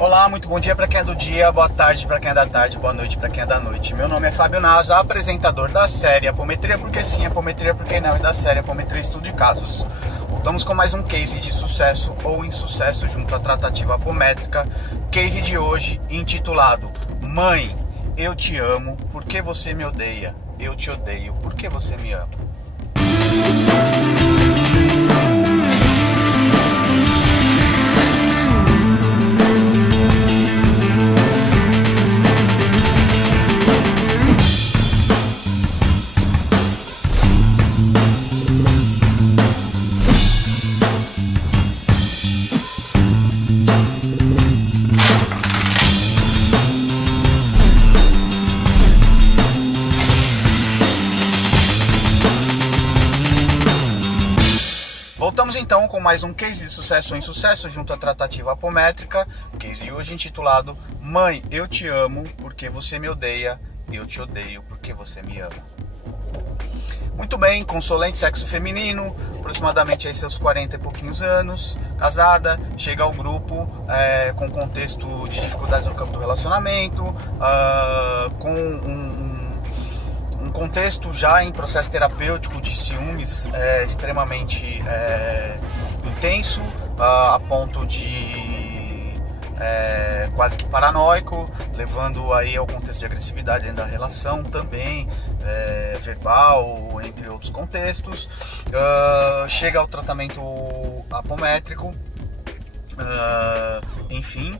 Olá, muito bom dia para quem é do dia, boa tarde para quem é da tarde, boa noite para quem é da noite. Meu nome é Fábio Naso, apresentador da série Apometria Porque Sim, Apometria Porque Não e da série Apometria Estudo de Casos. Voltamos com mais um case de sucesso ou insucesso junto à tratativa apométrica. Case de hoje intitulado Mãe, eu te amo, por que você me odeia? Eu te odeio, por que você me ama? Voltamos então com mais um case de sucesso ou insucesso junto à tratativa apométrica. Case de hoje intitulado Mãe, eu te amo porque você me odeia, eu te odeio porque você me ama. Muito bem, consolente, sexo feminino, aproximadamente aí seus 40 e pouquinhos anos, casada, chega ao grupo com contexto de dificuldades no campo do relacionamento, com um contexto já em processo terapêutico de ciúmes extremamente intenso, a ponto de quase que paranoico, levando aí ao contexto de agressividade dentro da relação também, verbal, entre outros contextos. Chega ao tratamento apométrico, enfim,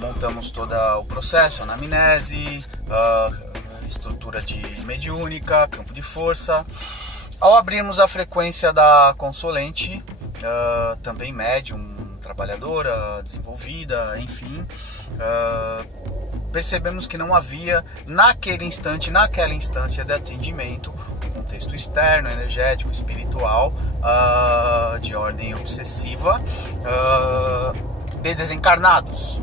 montamos todo o processo, anamnese, estrutura de mediúnica, campo de força. Ao abrirmos a frequência da consolente, também médium, trabalhadora, desenvolvida, enfim, percebemos que não havia naquele instante, naquela instância de atendimento, um contexto externo, energético, espiritual, de ordem obsessiva, de desencarnados.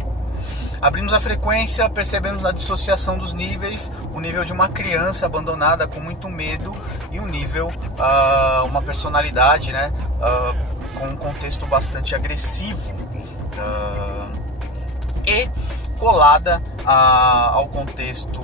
Abrimos a frequência, percebemos na dissociação dos níveis, o nível de uma criança abandonada com muito medo e o nível, uma personalidade, né, com um contexto bastante agressivo e colada ao contexto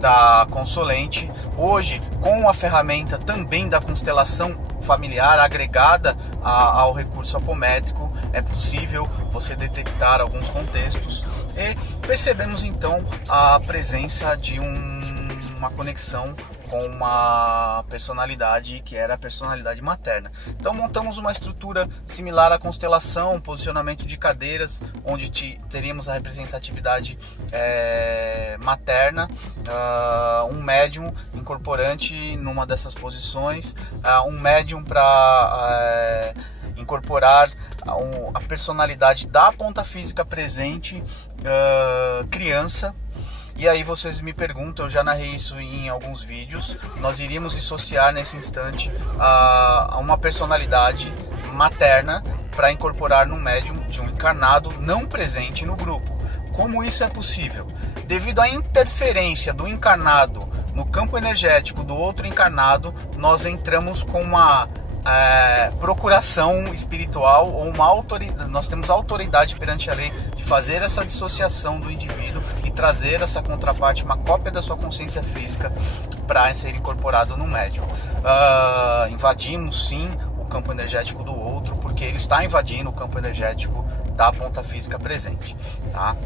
da consolente. Hoje, com a ferramenta também da constelação familiar agregada ao recurso apométrico, é possível você detectar alguns contextos e percebemos então a presença de uma conexão com uma personalidade que era a personalidade materna. Então montamos uma estrutura similar à constelação, posicionamento de cadeiras, onde teríamos a representatividade materna, um médium incorporante numa dessas posições, um médium para incorporar a personalidade da ponta física presente, criança. E aí vocês me perguntam, eu já narrei isso em alguns vídeos, nós iríamos dissociar nesse instante a uma personalidade materna para incorporar no médium de um encarnado não presente no grupo. Como isso é possível? Devido à interferência do encarnado no campo energético do outro encarnado, nós entramos com uma procuração espiritual ou uma autoridade. Nós temos autoridade perante a lei de fazer essa dissociação do indivíduo e trazer essa contraparte, uma cópia da sua consciência física, para ser incorporado no médium. Invadimos sim o campo energético do outro, porque ele está invadindo o campo energético da ponta física presente, tá?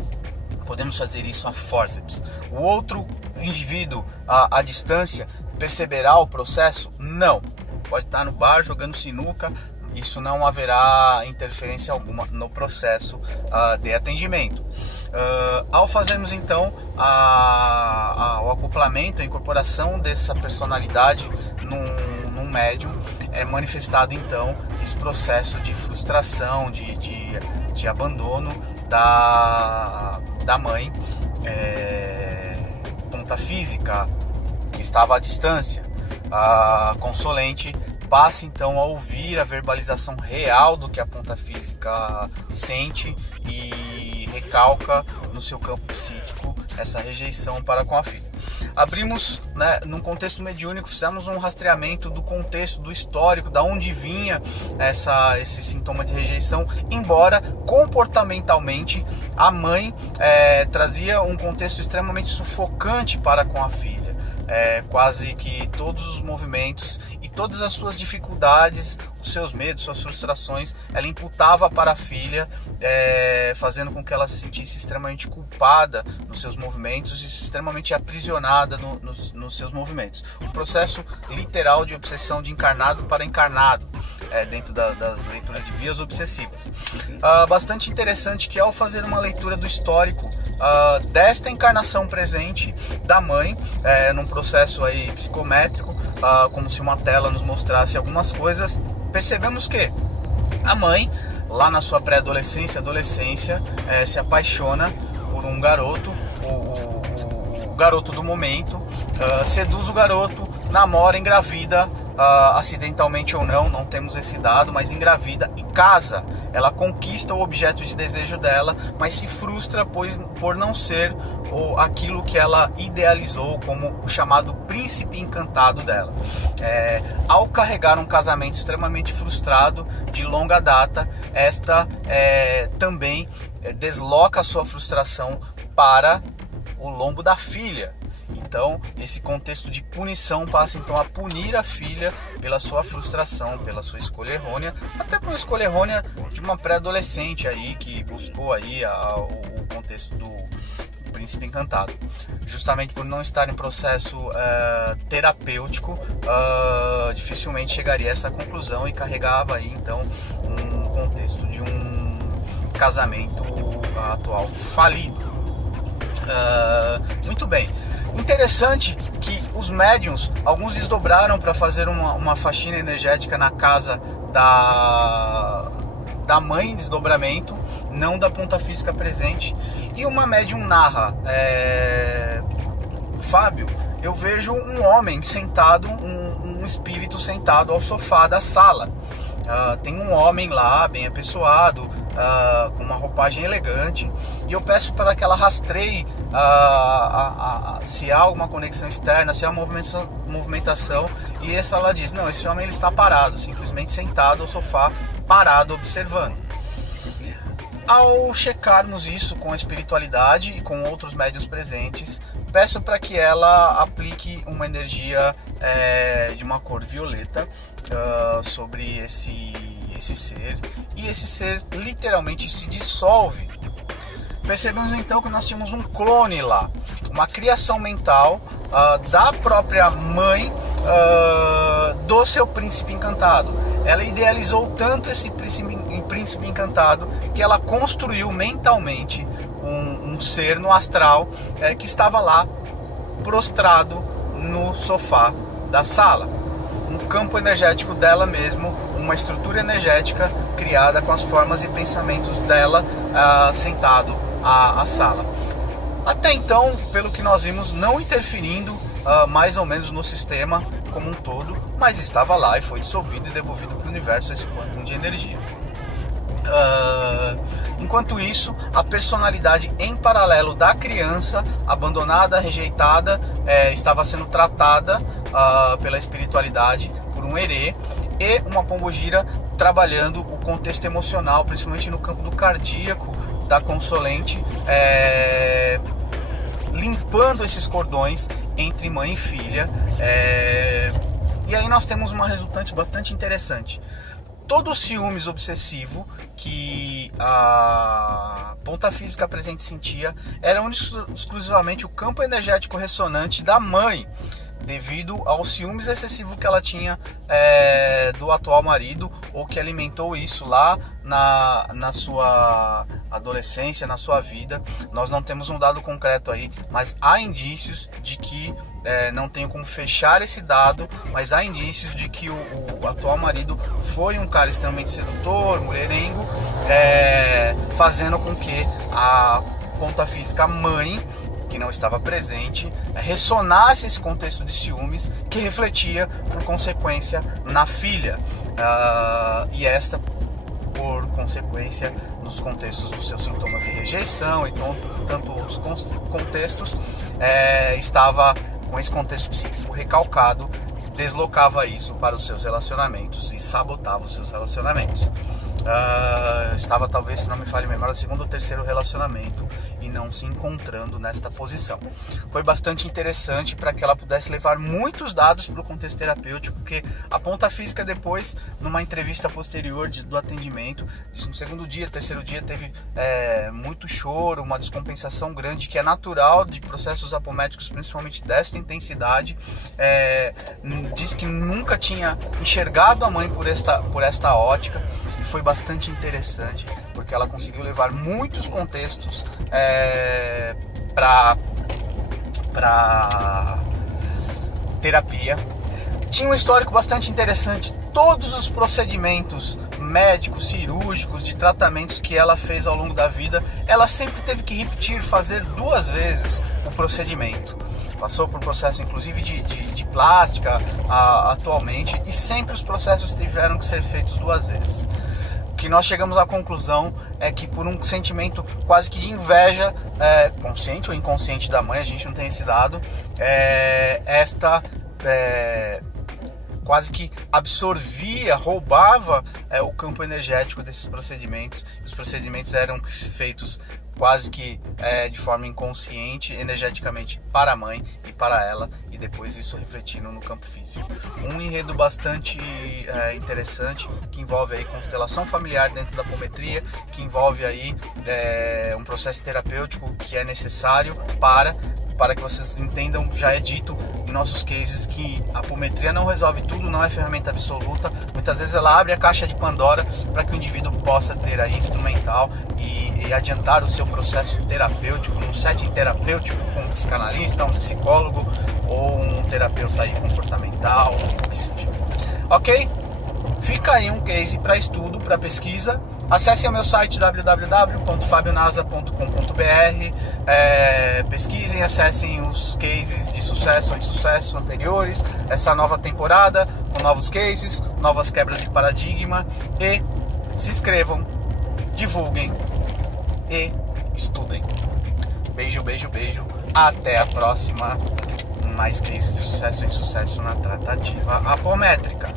Podemos fazer isso a forceps. O outro indivíduo à distância perceberá o processo? Não. Pode estar no bar jogando sinuca, isso não haverá interferência alguma no processo de atendimento. Ao fazermos então o acoplamento, a incorporação dessa personalidade num médium, é manifestado então esse processo de frustração, de abandono da mãe, ponta física, que estava à distância. A consolente passa então a ouvir a verbalização real do que a ponta física sente e recalca no seu campo psíquico essa rejeição para com a filha. abrimos, né, num contexto mediúnico, fizemos um rastreamento do contexto, do histórico, da onde vinha esse sintoma de rejeição, embora comportamentalmente a mãe trazia um contexto extremamente sufocante para com a filha. Quase que todos os movimentos e todas as suas dificuldades, os seus medos, suas frustrações, ela imputava para a filha, fazendo com que ela se sentisse extremamente culpada nos seus movimentos e extremamente aprisionada nos seus movimentos. Um processo literal de obsessão de encarnado para encarnado, dentro das leituras de vias obsessivas. Bastante interessante que, ao fazer uma leitura do histórico desta encarnação presente da mãe, num processo aí psicométrico, como se uma tela nos mostrasse algumas coisas, percebemos que a mãe, lá na sua pré-adolescência, adolescência, se apaixona por um garoto, o garoto do momento, seduz o garoto, namora, engravida, acidentalmente ou não temos esse dado, mas engravida e casa. Ela conquista o objeto de desejo dela, mas se frustra por não ser aquilo que ela idealizou como o chamado príncipe encantado dela. Ao carregar um casamento extremamente frustrado, de longa data, esta também desloca a sua frustração para o lombo da filha. Então, esse contexto de punição passa então a punir a filha pela sua frustração, pela sua escolha errônea, até pela escolha errônea de uma pré-adolescente aí que buscou aí o contexto do príncipe encantado. Justamente por não estar em processo terapêutico, dificilmente chegaria a essa conclusão e carregava aí então um contexto de um casamento atual falido. Muito bem. Interessante que os médiuns, alguns desdobraram para fazer uma faxina energética na casa da mãe em desdobramento, não da ponta física presente. E uma médium narra: Fábio, eu vejo um homem sentado, um espírito sentado ao sofá da sala. Tem um homem lá, bem apessoado, com uma roupagem elegante, e eu peço para que ela rastreie se há alguma conexão externa, se há movimentação, e ela diz: não, esse homem ele está parado, simplesmente sentado ao sofá, parado, observando. Ao checarmos isso com a espiritualidade e com outros médiuns presentes, peço para que ela aplique uma energia de uma cor violeta sobre esse ser, e esse ser literalmente se dissolve. Percebemos então que nós tínhamos um clone lá, uma criação mental da própria mãe do seu príncipe encantado. Ela idealizou tanto esse príncipe encantado que ela construiu mentalmente um ser no astral que estava lá prostrado no sofá da sala. Um campo energético dela mesmo, uma estrutura energética criada com as formas e pensamentos dela sentado à sala. Até então, pelo que nós vimos, não interferindo mais ou menos no sistema como um todo, mas estava lá e foi dissolvido e devolvido para o universo esse quantum de energia. Enquanto isso, a personalidade em paralelo da criança, abandonada, rejeitada, estava sendo tratada pela espiritualidade por um herê, e uma pombogira trabalhando o contexto emocional, principalmente no campo do cardíaco da consolente, limpando esses cordões entre mãe e filha. E aí nós temos uma resultante bastante interessante. Todo o ciúmes obsessivo que a ponta física presente sentia era exclusivamente o campo energético ressonante da mãe, devido ao ciúmes excessivo que ela tinha do atual marido, ou que alimentou isso lá na sua adolescência, na sua vida. Nós não temos um dado concreto aí, mas há indícios de que, não tenho como fechar esse dado, mas há indícios de que o atual marido foi um cara extremamente sedutor, mulherengo, fazendo com que a ponta física mãe, que não estava presente, ressonasse esse contexto de ciúmes, que refletia por consequência na filha, e esta por consequência nos contextos dos seus sintomas de rejeição e tanto outros contextos, estava com esse contexto psíquico recalcado, deslocava isso para os seus relacionamentos e sabotava os seus relacionamentos. Estava, talvez, se não me falhe a memória, segundo ou terceiro relacionamento e não se encontrando nesta posição. Foi bastante interessante para que ela pudesse levar muitos dados para o contexto terapêutico, porque a ponta física depois, numa entrevista posterior do atendimento, no segundo dia, terceiro dia, teve muito choro, uma descompensação grande, que é natural de processos apométricos, principalmente desta intensidade. Diz que nunca tinha enxergado a mãe por esta ótica. E foi bastante interessante, porque ela conseguiu levar muitos contextos para terapia. Tinha um histórico bastante interessante. Todos os procedimentos médicos, cirúrgicos, de tratamentos que ela fez ao longo da vida, ela sempre teve que repetir, fazer 2 vezes o procedimento. Passou por um processo, inclusive, de plástica atualmente, e sempre os processos tiveram que ser feitos 2 vezes. O que nós chegamos à conclusão é que, por um sentimento quase que de inveja, consciente ou inconsciente da mãe, a gente não tem esse dado, quase que absorvia, roubava o campo energético desses procedimentos. Os procedimentos eram feitos quase que de forma inconsciente, energeticamente, para a mãe e para ela, e depois isso refletindo no campo físico. Um enredo bastante interessante, que envolve aí constelação familiar dentro da apometria, que envolve aí um processo terapêutico que é necessário para que vocês entendam. Já é dito em nossos cases que a apometria não resolve tudo, não é ferramenta absoluta. Muitas vezes ela abre a caixa de Pandora para que o indivíduo possa ter aí instrumental e adiantar o seu processo terapêutico, num setting terapêutico com um psicanalista, um psicólogo ou um terapeuta aí comportamental, o que seja. Ok? Fica aí um case para estudo, para pesquisa. Acessem o meu site www.fabionasa.com.br, pesquisem, acessem os cases de sucesso ou insucesso anteriores, essa nova temporada com novos cases, novas quebras de paradigma, e se inscrevam, divulguem e estudem. Beijo, beijo, beijo. Até a próxima. Mais cases de sucesso ou insucesso na tratativa apométrica.